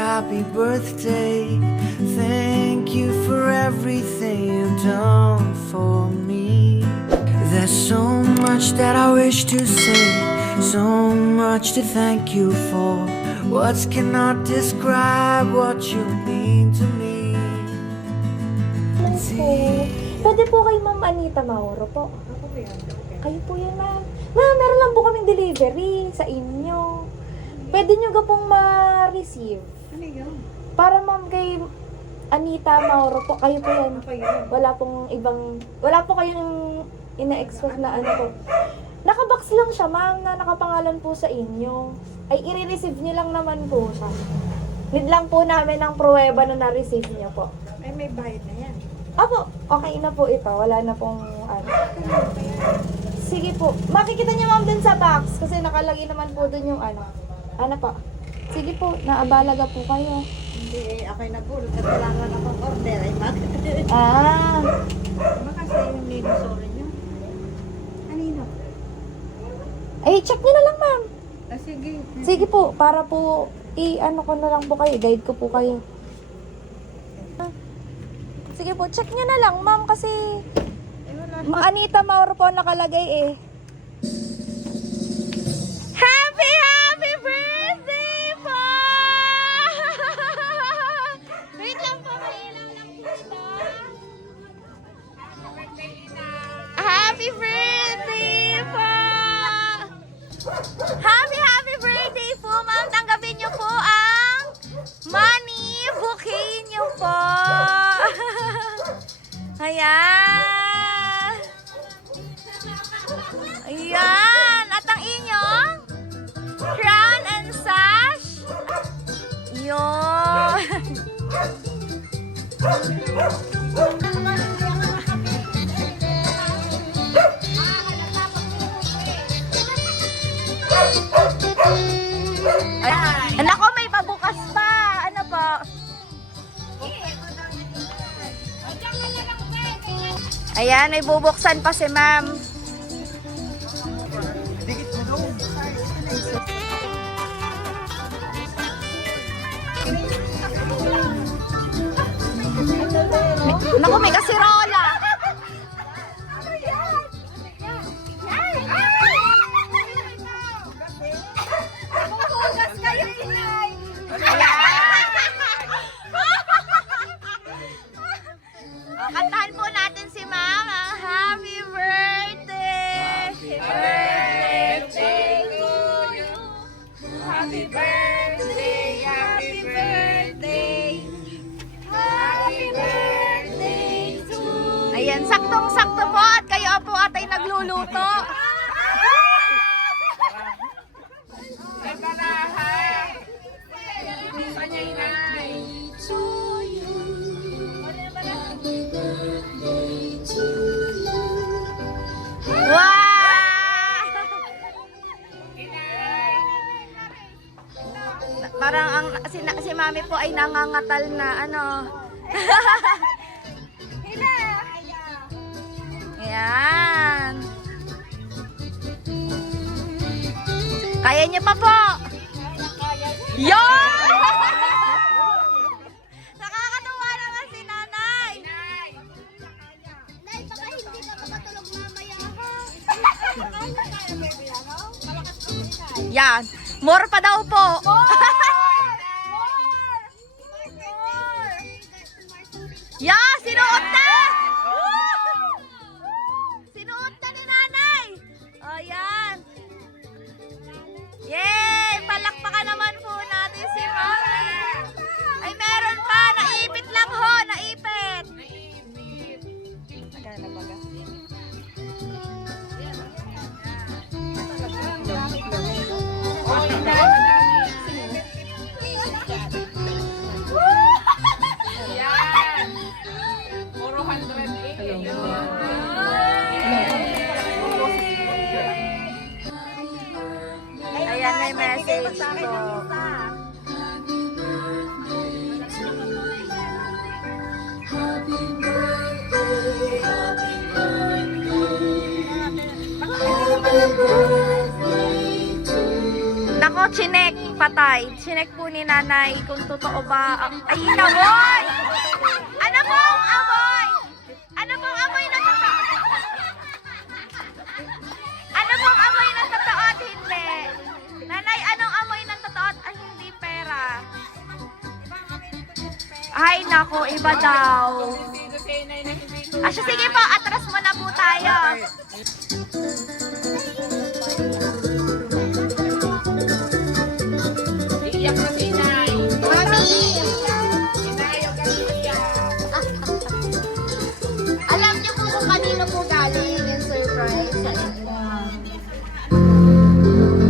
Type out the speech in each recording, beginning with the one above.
happy birthday. Thank you for everything you've done for me. There's so much that I wish to say, so much to thank you for. Words cannot describe what you mean to me. Pwede po kay Ma'am Anita Mauro po. Ako po yan. Kayo po yan, ma'am. Ma'am, meron lang po kaming delivery sa inyo. Pwede nyo ka pong ma-receive. Ano yun? Para ma'am kay Anita Mauro po. Kayo po yan. Ako yun. Wala po kayong ina-expect na ano po. Nakabox lang siya, ma'am, na nakapangalan po sa inyo. Ay, i-receive nyo lang naman po siya. Need lang po namin ng pruweba na na-receive nyo po. Ay, may bayad na yan. Apo, okay na po ito. Wala na pong ano. Sige po. Makikita niyo ma'am dun sa box kasi nakalagay naman po dun yung ano. Ano pa? Sige po, naabalaga po kayo. Hindi, ako'y nagulot at wala nga akong order. Ay, bakit? Ah, Baka sa yung nilisorin nyo. Kanino? ay check niyo na lang ma'am. Ah, sige. Sige po, para po i-ano ko na lang po kayo, guide ko po kayo. Sige po, check niyo na lang ma'am kasi Ay, wala. Anita Mauro po nakalagay eh. Happy birthday po! Wait lang po, may ilaw lang po ito. Happy birthday po! Happy birthday po, ma'am. Tanggapin niyo po ang money bouquet niyo po. Ayan. Ayan. At ang inyong crown and sash. Yun. Ayan. Nako, may pabukas pa. Ano po? Ayan, may bubuksan pa si ma'am. Naku, may kasirola. Kantahan po natin si Mama. Happy birthday! Happy birthday to you! Happy birthday! Happy birthday! Happy birthday to you! Ayan, saktong-sakto po at kayo po atay nagluluto. Wow! Parang si Mami po ay nangangatal na ano. Ayan. Kaya niyo pa po. Yon! Nakakatuwa naman si Nanay. Dahil baka hindi ka makatulog mamaya ha. Yan. More pa daw po. Yeah, sinuot na! Sinuot na ni Nanay. O, yan. Yay! Palakpakan naman po natin si Mami. Ay, meron pa. Naipit lang ho. Naipit. Magkano na baga? Ayan, may message po. Nako, chinek. patay. Chinek po ni nanay kung totoo ba. Ay, inamoy! Ano pong amoy? Ano pong amoy na totoo? Ano pong amoy ng totoo at hindi? Nanay, anong amoy ng totoo at hindi pera? Ay, nako, iba daw. Sige po, atras mo na po tayo. Alam niyo po kung kanino po galing yung surprise sa inyo.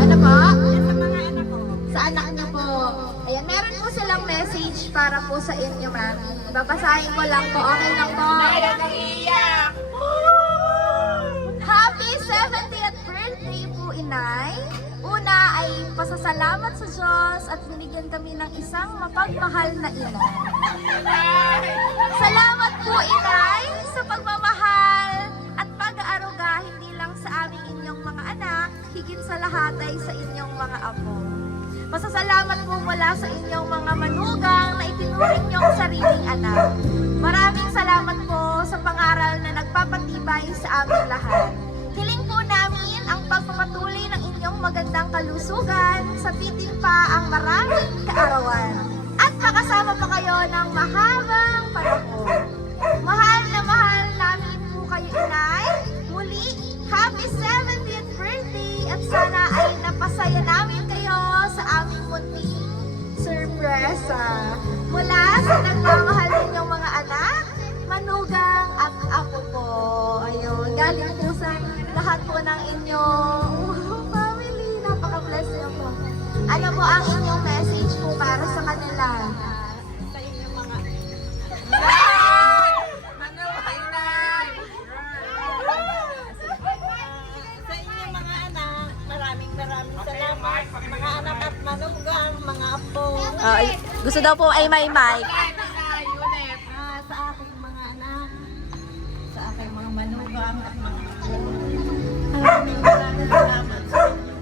Ano po? Sa mga anak ko. Sa anak niyo po. Ayan, meron po silang message para po sa inyo, mami. Babasahin ko lang po. Okay lang po. Happy 70th birthday po, Inay. Una ay pasasalamat sa Diyos at binigyan kami ng isang mapagmahal na ina. Salamat po, Inay, sa pagmamahal at pag-aaruga hindi lang sa aming inyong mga anak, higit sa lahat ay sa inyong mga apo. Pasasalamat po mula sa inyong mga manugang na itinuring niyong sariling anak. Maraming salamat po sa pangaral na nagpapatibay sa aming lahat. Hiling po namin ang pagpapatuloy ng inyong magandang kalusugan sa bitin pa ang maraming kaarawan. At makasama pa kayo ng mahabang panahon. Mahal na mahal namin po kayo, Inay. Muli, happy 70th birthday at sana ay napasaya namin kayo sa aming munting sorpresa. Mula sa nagmamahal ninyong mga anak, manugang at apo po. Ayun, galing po sa lahat po ng inyong family. Napaka-bless niyo po. Ano po ang inyong message po para sa kanila? Sa inyong mga... Sa inyong mga anak, maraming salamat. Mga anak at manugang, mga apo. Gusto daw po ay may mic. Sa aking mga anak, sa aking mga manugang at mga apo. Maraming salamat sa inyo.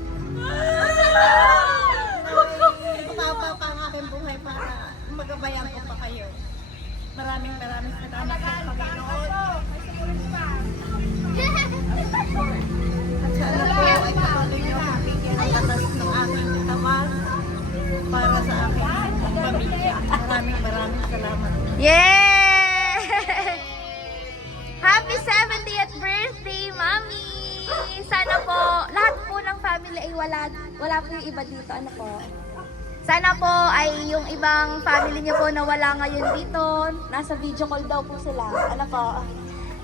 Pumapa pa ang aking buhay para magabayan ko pa kayo. Maraming salamat sa Panginoon. At sana po ay patuloy niyo ang bigyan ng batas ng aking katawan para sa aking pamilya. Maraming salamat. Yay! Happy 70th birthday, Mami! Sana po, lahat po ng family ay wala po yung iba dito. Ano po? Sana po ay yung ibang family niyo po na wala ngayon dito, nasa video call daw po sila. Ano po?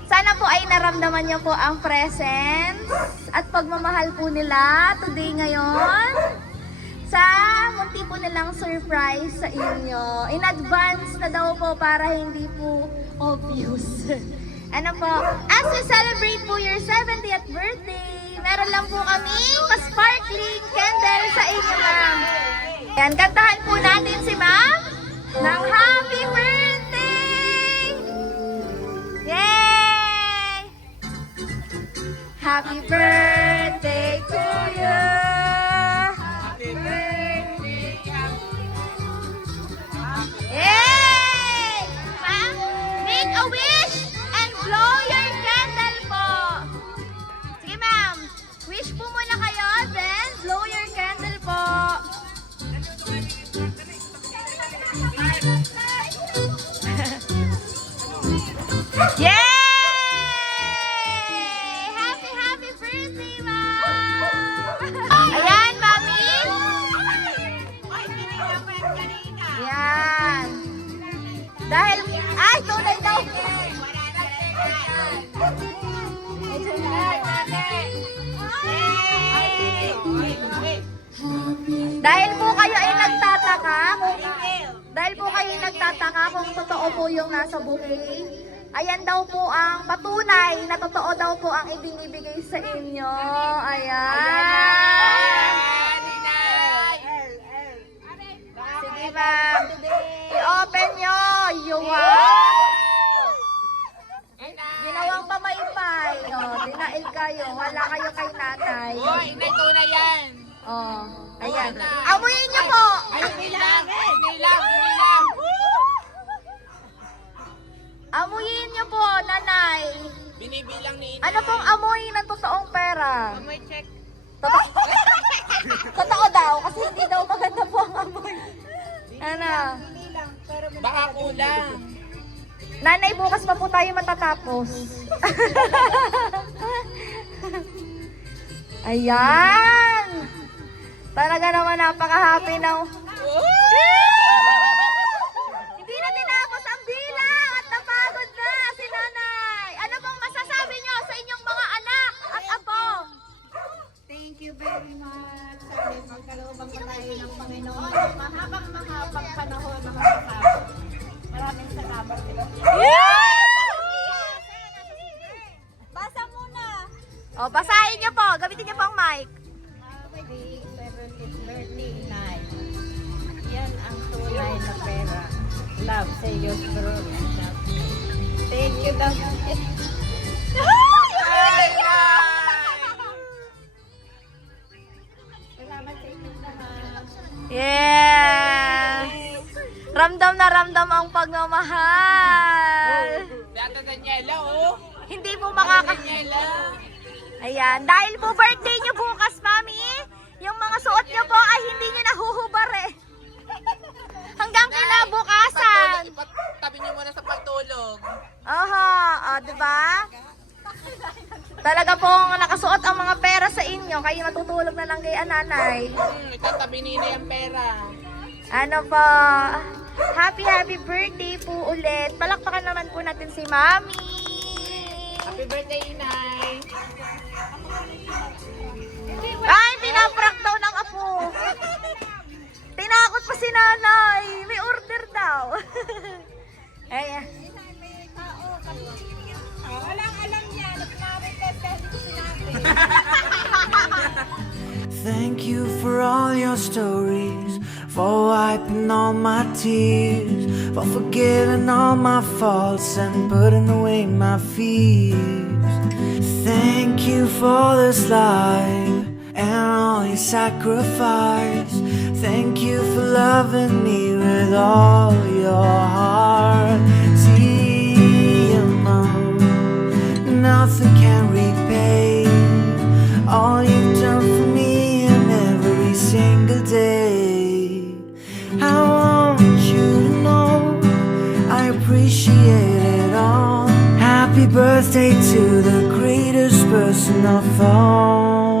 Sana po ay naramdaman niyo po ang presence at pagmamahal po nila today ngayon sa munti po nilang surprise sa inyo. In advance na daw po para hindi po obvious. Ano po? As we celebrate po your 70th birthday, meron lang po kami pa-sparkling candle sa inyo, ma'am. Yan, kantahan po natin si ma'am ng happy birthday! Yay! Happy birthday to you! Happy birthday! Yay! Ma'am, make a wish and blow your candle po. Sige, ma'am. Wish po muna kayo, then blow your candle po. Yay! Happy birthday, ma'am! Ayan, mami. Ayan. Dahil, ay, tunay daw. Dahil po kayo ay nagtataka kung totoo po yung nasa bouquet, ayan daw po ang patunay na totoo daw po ang ibinibigay sa inyo. Ayan. Sige, ma'am. I-open nyo. Ginawang pamaypay. O, dinail kayo. Wala kayo kay nanay. Hoy, inay, tunay yan. Oh, ayan. Amuyin niyo po. Amuyin niyo po, nanay. Binibilang ni Ano pong amoy ng totoong pera? Amoy check. Totoo daw, kasi hindi daw maganda po ang amoy. Ano? Baka kulang. Nanay, bukas pa po tayo matatapos. Ayan! Talaga naman napaka-happy ng... Hindi na tinapos ang bilang at napagod na si nanay. Ano pong masasabi niyo sa inyong mga anak at apo? Thank you very much. Sabi, magkalooban pa tayo ng Panginoon. Mahabang panahon na makakasama. Maraming salamat. Basa muna. O, basahin niyo po. Gamitin niyo po ang mic. Week 1739. Yan ang tunay na pera. Love sa iyo, bro. Thank you, God. Salamat sa inyo naman. Yes! Ramdam na ramdam ang pagmamahal. Data Daniela, oh. Hindi po makaka... Daniela. Ayan, dahil po birthday niyo bukas, Mami, yung mga suot niyo po ay hindi niyo nahuhubar eh. Hanggang kinabukasan. Tabi niyo muna sa pagtulog. Aha, di ba? Talaga pong nakasuot ang mga pera sa inyo, kayo matutulog na lang kay nanay. Itatabi nila yung pera. Ano po, happy birthday po ulit. Palakpakan naman po natin si Mami. Happy birthday, Inay. Ay, pinaprank daw ng apo. Tinakot pa si nanay. May order daw. Ayan. Walang alam niya. Nagpaparites ko sinabi. Thank you for all your stories, for wiping all my tears, for forgiving all my faults and putting away my fears. Thank you for this life and all your sacrifice. Thank you for loving me with all your heart. See, you know, nothing can repay all you've done for me in every single day. I want you to know I appreciate it all. Happy birthday to the greatest person of all.